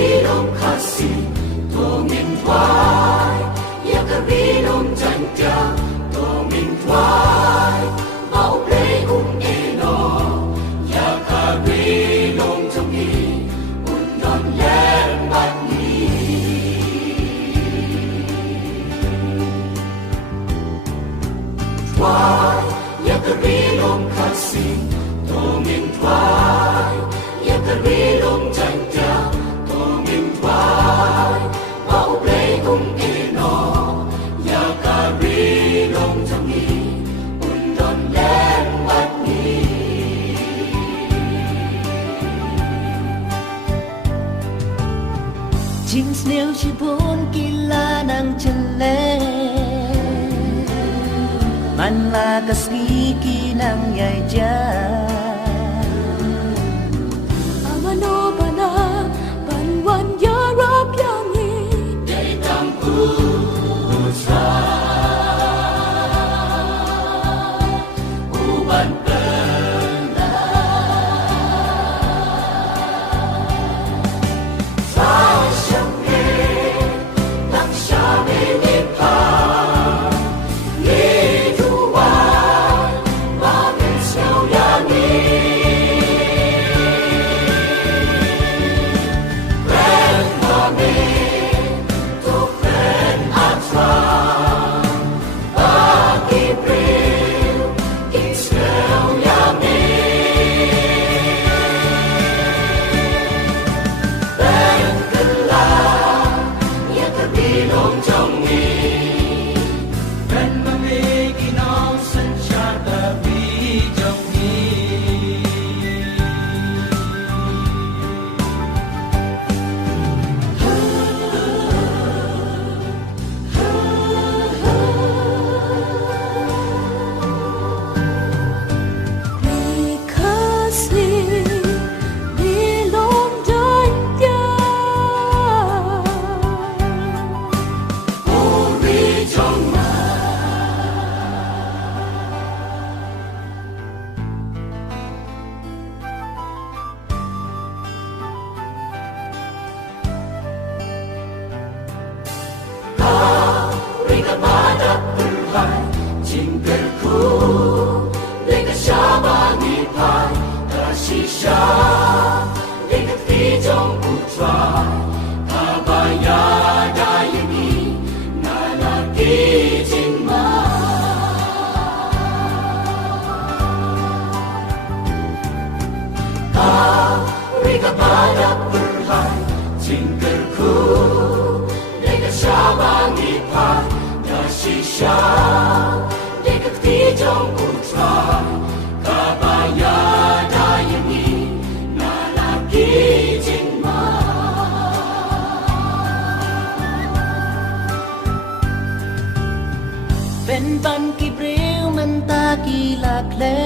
Yakarilom kasi tongin twai Yakarilom janja tongin twai Mau play eno Yakarilom tongi Undon len bat ni Twai Yakarilom kasi tongin twai Yakarilom janja tongin twai Mau play eno Yakarilom tongi Undon len bat ni Chinh snail chỉ bốn kila nang chale Man la kasiki nang yai ja Amano bana banwan yarap yangi Day tampu sa Uban pena Sa siyang Nang siya minipa Yeduan Mamin siyaw yangi Friend mami To friend atra Bagi bril Israel yangi Ben gelap Ya terbilong jongi Ben mamiginong sensyata bijongi Kasi dilom janja Uri jongma Rika madap terhai Jingkerku Rika syabani pai Rasisha Rika tijong putra Kabaya dayani Nalaki jingma Rika madap terhai Jingkerku Rika syabani pai Rasisha Rika tijong putra Kabaya dayani Nalaki jingma Ben ban ki breu man ta ki la ple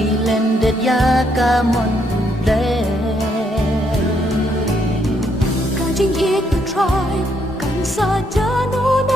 Ilendet ya ka mon ble Kajing ik try Kan saja nona